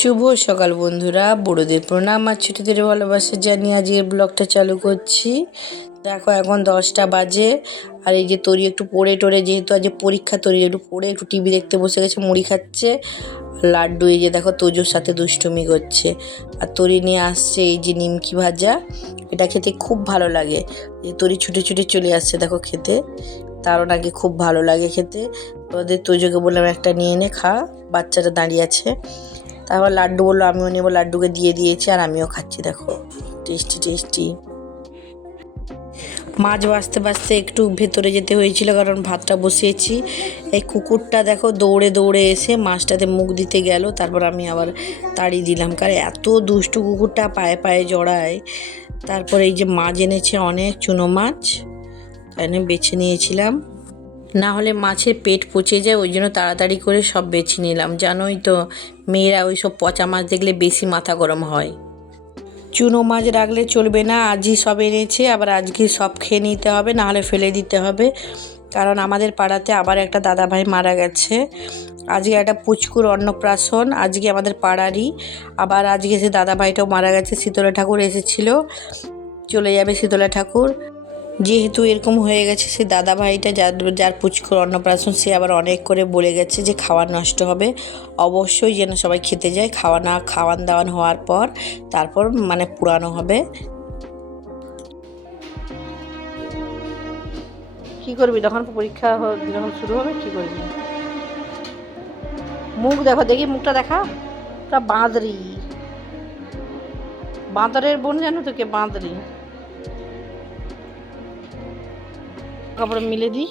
শুভ সকাল বন্ধুরা, বড়দের প্রণাম আর ছোটদের ভালোবাসা জানিয়ে আজকের ব্লগটা চালু করছি। দেখো এখন 10টা বাজে আর এই যে তরি একটু পড়ে টরে, যেহেতু আজ পরীক্ষা, তরি একটু পড়ে একটু টিভি দেখতে বসে গেছে, মুড়ি খাচ্ছে। লাড্ডু এই যে দেখো তোজোর সাথে দুষ্টুমি করছে। আর তরি নিয়ে আসছে এই যে নিমকি ভাজা, এটা খেতে খুব ভালো লাগে। এই তরি ছুটে ছুটে চলে আসছে দেখো খেতে, তারও নাকি খুব ভালো লাগে খেতে। ওদের তোজোকে বললাম একটা নিয়ে নে খা, বাচ্চাটা দাঁড়িয়ে আছে। তারপর লাড্ডু বললো আমিও নেবো, লাড্ডুকে দিয়ে দিয়েছি আর আমিও খাচ্ছি। দেখো টেস্টি টেস্টি। মাছ বাছতে বাছতে একটু ভেতরে যেতে হয়েছিল, কারণ ভাতটা বসিয়েছি। এই কুকুরটা দেখো দৌড়ে দৌড়ে এসে মাছটাতে মুখ দিতে গেল, তারপর আমি আবার তাড়িয়ে দিলাম, কারণ এত দুষ্টু কুকুরটা পায়ে পায়ে জড়ায়। তারপর এই যে মাছ এনেছে অনেক, চুনো মাছ, তাই বেছে নিয়েছিলাম, না হলে মাছের পেট পচে যায়, ওই জন্য তাড়াতাড়ি করে সব বেছে নিলাম। জানোই তো মেয়েরা ওই সব পচা মাছ দেখলে বেশি মাথা গরম হয়। চুনো মাছ রাখলে চলবে না, আজই সব এনেছে, আবার আজকে সব খেয়ে নিতে হবে, না হলে ফেলে দিতে হবে। কারণ আমাদের পাড়াতে আবার একটা দাদাভাই মারা গেছে। আজকে একটা পুচকুর অন্নপ্রাশন, আজকে আমাদের পাড়ারই। আবার আজকে সে দাদাভাইটাও মারা গেছে, শীতলা ঠাকুর এসেছিল, চলে যাবে শীতলা ঠাকুর। যেহেতু এরকম হয়ে গেছে, সে দাদাভাইটা যার পুচকুর অন্নপ্রাশন, সে আবার অনেক করে বলে গেছে যে খাবার নষ্ট হবে, অবশ্যই যেন সবাই খেতে যায়। খাওয়ান দাওয়ান হওয়ার পর তারপর পুরানো হবে। কি করবি তখন পরীক্ষা যখন শুরু হবে, কি করবি? মুখ দেখো, দেখি মুখটা দেখা, ওটা বাঁদরি, বাঁদরের বোন, জানো তো কে বাঁদরি। কাপড় মিলে দিই,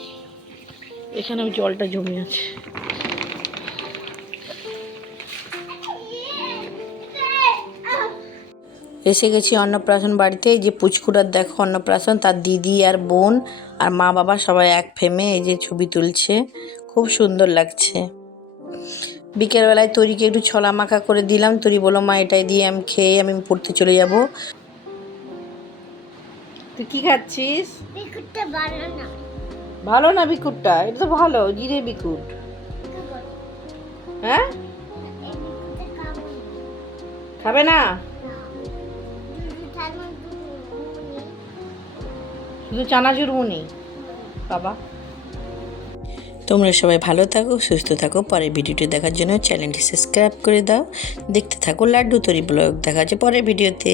এখানে জলটা জমে আছে। এসে গেছি অন্নপ্রাশন বাড়িতে। এই যে পুচকুটার দেখো অন্নপ্রাশন, তার দিদি আর বোন আর মা বাবা সবাই এক ফ্রেমে এই যে ছবি তুলছে, খুব সুন্দর লাগছে। বিকেলবেলায় তরিকে একটু ছলা মাখা করে দিলাম, তরি বলো মা এটাই দিয়ে আমি খেয়ে আমি পড়তে চলে যাব। তুই কি খাচ্ছিস? ভালো না বিকুটটা? এটা তো ভালো, জিরে বিকুট। হ্যাঁ, খাবে না? শুধু চানাচুর মুনি বাবা। তোমরা সবাই ভালো থাকো, সুস্থ থাকো। পরের ভিডিওটি দেখার জন্য চ্যানেলটি সাবস্ক্রাইব করে দাও। দেখতে থাকো লাড্ডু তরি ব্লগ। দেখা যাচ্ছে পরের ভিডিওতে।